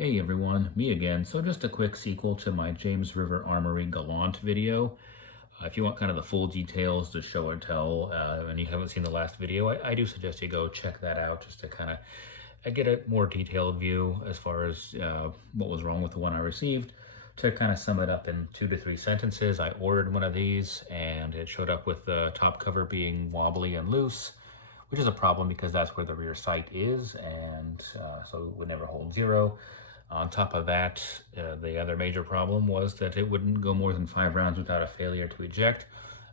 Hey everyone, me again. So just a quick sequel to my James River Armory Gallant video. If you want kind of the full details, the show and tell, and you haven't seen the last video, I do suggest you go check that out just to kind of get a more detailed view as far as what was wrong with the one I received. To kind of sum it up in 2 to 3 sentences, I ordered one of these and it showed up with the top cover being wobbly and loose, which is a problem because that's where the rear sight is, and so it would never hold zero. On top of that, the other major problem was that it wouldn't go more than 5 rounds without a failure to eject.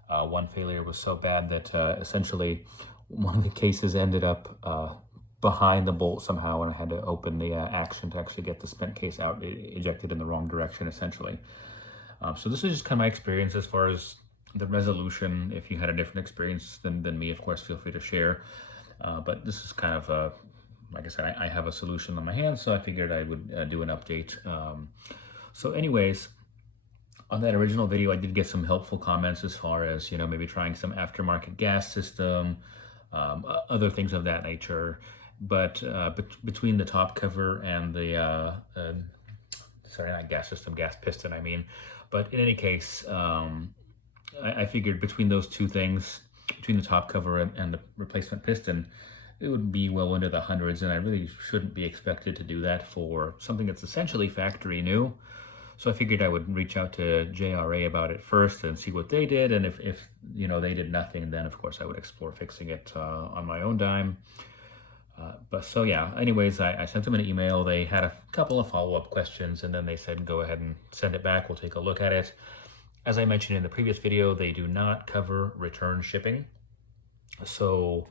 One failure was so bad that essentially one of the cases ended up behind the bolt somehow, and I had to open the action to actually get the spent case out, ejected in the wrong direction, essentially. So this is just kind of my experience as far as the resolution. If you had a different experience than me, of course, feel free to share. But this is kind of like I said, I have a solution on my hands, so I figured I would do an update. So anyways, on that original video, I did get some helpful comments as far as, maybe trying some aftermarket gas system, other things of that nature. But between the top cover and the, sorry, not gas system, gas piston, I mean. But in any case, I figured between those two things, between the top cover and the replacement piston, it would be well into the hundreds, and I really shouldn't be expected to do that for something that's essentially factory new. So I figured I would reach out to JRA about it first and see what they did, and if they did nothing, then of course I would explore fixing it on my own dime. But so yeah, anyways, I sent them an email. They had a couple of follow-up questions, and then they said, go ahead and send it back. We'll take a look at it. As I mentioned in the previous video, they do not cover return shipping. So,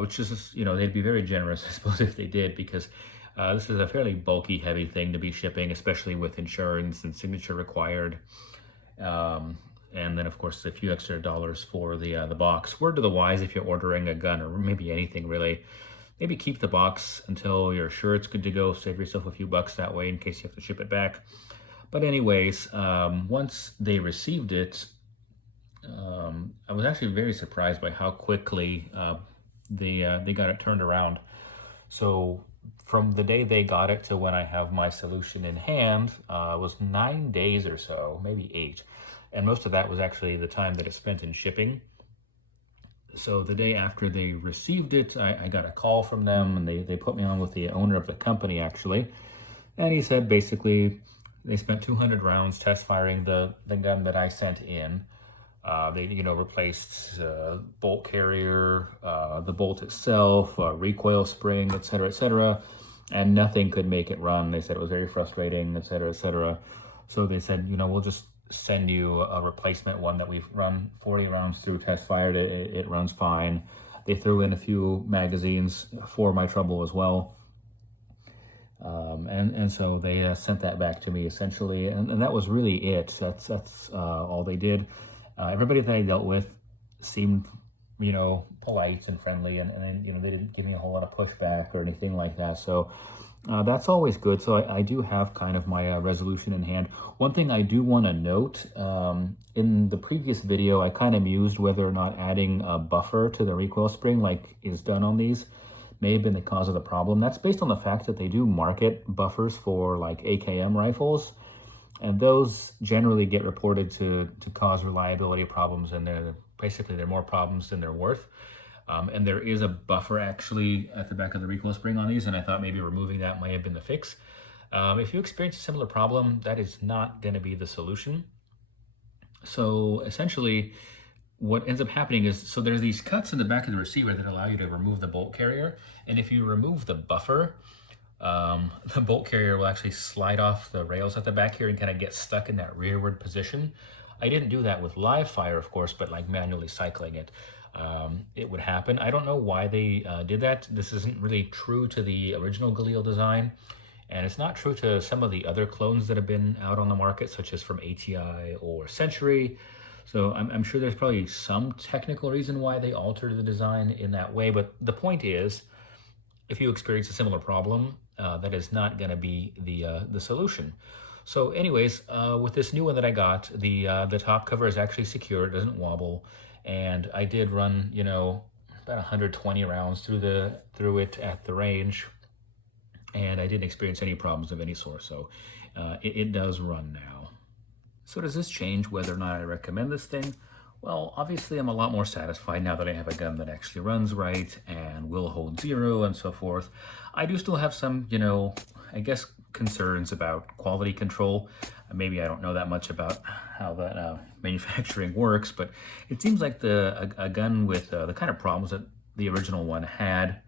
which is, they'd be very generous, I suppose, if they did, because this is a fairly bulky, heavy thing to be shipping, especially with insurance and signature required. And then, of course, a few extra dollars for the box. Word to the wise, if you're ordering a gun or maybe anything really, maybe keep the box until you're sure it's good to go. Save yourself a few bucks that way in case you have to ship it back. But anyways, once they received it, I was actually very surprised by how quickly they got it turned around. So from the day they got it to when I have my solution in hand was 9 days or so, maybe 8. And most of that was actually the time that it spent in shipping. So the day after they received it, I got a call from them, and they put me on with the owner of the company, actually. And he said basically they spent 200 rounds test firing the gun that I sent in. They, replaced bolt carrier, the bolt itself, recoil spring, etc., and nothing could make it run. They said it was very frustrating, etc. So they said, we'll just send you a replacement one that we've run 40 rounds through, test fired. It runs fine. They threw in a few magazines for my trouble as well. And so they sent that back to me, essentially, and that was really it. That's all they did. Everybody that I dealt with seemed, polite and friendly, and they didn't give me a whole lot of pushback or anything like that. So that's always good. So I do have kind of my resolution in hand. One thing I do want to note, in the previous video, I kind of mused whether or not adding a buffer to the recoil spring, like is done on these, may have been the cause of the problem. That's based on the fact that they do market buffers for like AKM rifles, and those generally get reported to cause reliability problems, and they're more problems than they're worth. And there is a buffer actually at the back of the recoil spring on these, and I thought maybe removing that might have been the fix. If you experience a similar problem, that is not going to be the solution. So essentially, what ends up happening is, so there's these cuts in the back of the receiver that allow you to remove the bolt carrier, and if you remove the buffer, the bolt carrier will actually slide off the rails at the back here and kind of get stuck in that rearward position. I didn't do that with live fire, of course, but like manually cycling it, it would happen. I don't know why they did that. This isn't really true to the original Galil design, and it's not true to some of the other clones that have been out on the market, such as from ATI or Century. So I'm sure there's probably some technical reason why they altered the design in that way, but the point is, if you experience a similar problem, that is not going to be the solution. So anyways, with this new one that I got, the top cover is actually secure. It doesn't wobble, and I did run, about 120 rounds through it at the range, and I didn't experience any problems of any sort. So it does run now. So does this change whether or not I recommend this thing? Well, obviously I'm a lot more satisfied now that I have a gun that actually runs right and will hold zero and so forth. I do still have some, I guess concerns about quality control. Maybe I don't know that much about how that manufacturing works, but it seems like a gun with the kind of problems that the original one had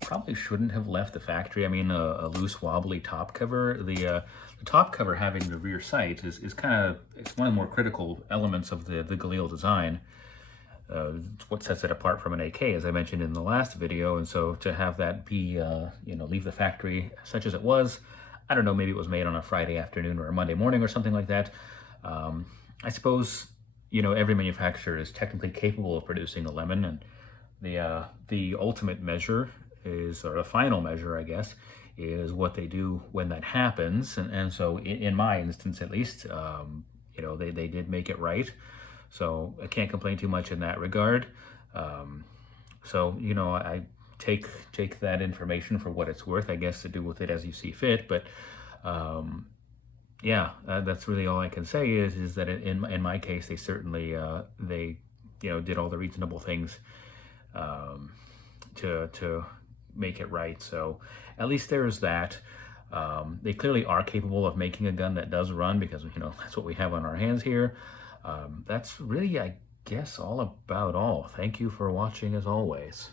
probably shouldn't have left the factory. I mean, a loose, wobbly top cover. The top cover having the rear sight is kind of, it's one of the more critical elements of the Galil design. What sets it apart from an AK, as I mentioned in the last video. And so to have that be, leave the factory such as it was, I don't know, maybe it was made on a Friday afternoon or a Monday morning or something like that. I suppose, every manufacturer is technically capable of producing a lemon, and the ultimate measure is, or the final measure, I guess, is what they do when that happens. And so in my instance, at least, they did make it right. So I can't complain too much in that regard. So, I take that information for what it's worth, I guess, to do with it as you see fit. But yeah, that's really all I can say is that in my case, they certainly, did all the reasonable things to make it right. So at least there's that. They clearly are capable of making a gun that does run, because that's what we have on our hands here. That's really, I guess, all about all. Thank you for watching as always.